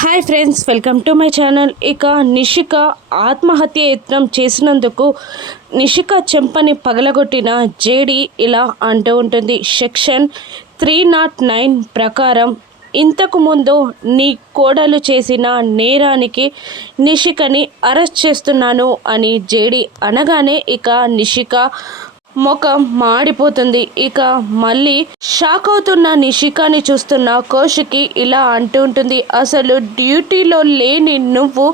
Hi friends, welcome to my channel. ఇక నిషిక ఆత్మహత్య యత్నం చేసినందుకు నిషిక చెంపని పగలగొట్టిన జేడి ఇలా అంటూ ఉంటుంది. సెక్షన్ 309 ప్రకారం ఇంతకు ముందు నీ కోడలు చేసిన నేరానికి నిషికని అరెస్ట్ చేస్తున్నాను అని జేడి అనగానే ఇక నిషిక ముఖం మాడిపోతుంది. ఇక మళ్ళీ షాక్ అవుతున్న నిషికాని చూస్తున్న కౌశికి ఇలా అంటూ ఉంటుంది. అసలు డ్యూటీలో లేని నువ్వు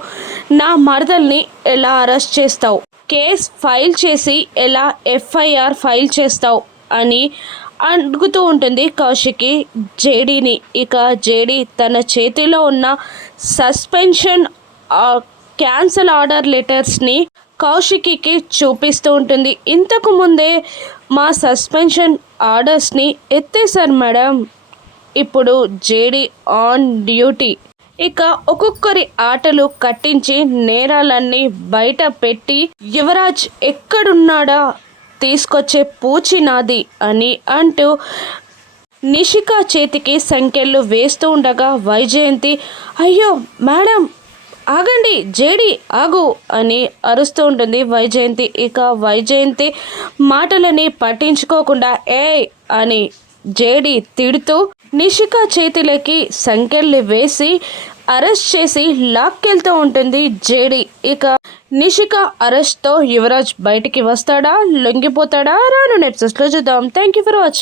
నా మరదల్ని ఎలా అరెస్ట్ చేస్తావు, కేస్ ఫైల్ చేసి ఎలా ఎఫ్ఐఆర్ ఫైల్ చేస్తావు అని అడుగుతూ ఉంటుంది కౌశికి జేడీని. ఇక జేడీ తన చేతిలో ఉన్న సస్పెన్షన్ క్యాన్సల్ ఆర్డర్ లెటర్స్ని కౌశికి చూపిస్తూ ఉంటుంది. ఇంతకు ముందే మా సస్పెన్షన్ ఆర్డర్స్ని ఎత్తేసారు మేడం, ఇప్పుడు జేడీ ఆన్ డ్యూటీ. ఇక ఒక్కొక్కరి ఆటలు కట్టించి నేరాలన్నీ బయట పెట్టి యువరాజ్ ఎక్కడున్నాడా తీసుకొచ్చే పూచి నాది అని అంటూ నిషిక చేతికి సంఖ్యలు వేస్తూ ఉండగా వైజయంతి అయ్యో మేడం ఆగండి, జేడి ఆగు అని అరుస్తూ ఉంటుంది వైజయంతి. ఇక వైజయంతి మాటలని పట్టించుకోకుండా ఏ అని జేడి తిడుతూ నిషిక చేతులకి సంఖ్యలు వేసి అరెస్ట్ చేసి లాక్కెళ్తూ ఉంటుంది జేడి. ఇక నిషిక అరెస్ట్తో యువరాజ్ బయటికి వస్తాడా, లొంగిపోతాడా, రాను ఎపిసోడ్స్లో చూద్దాం. Thank you for watching.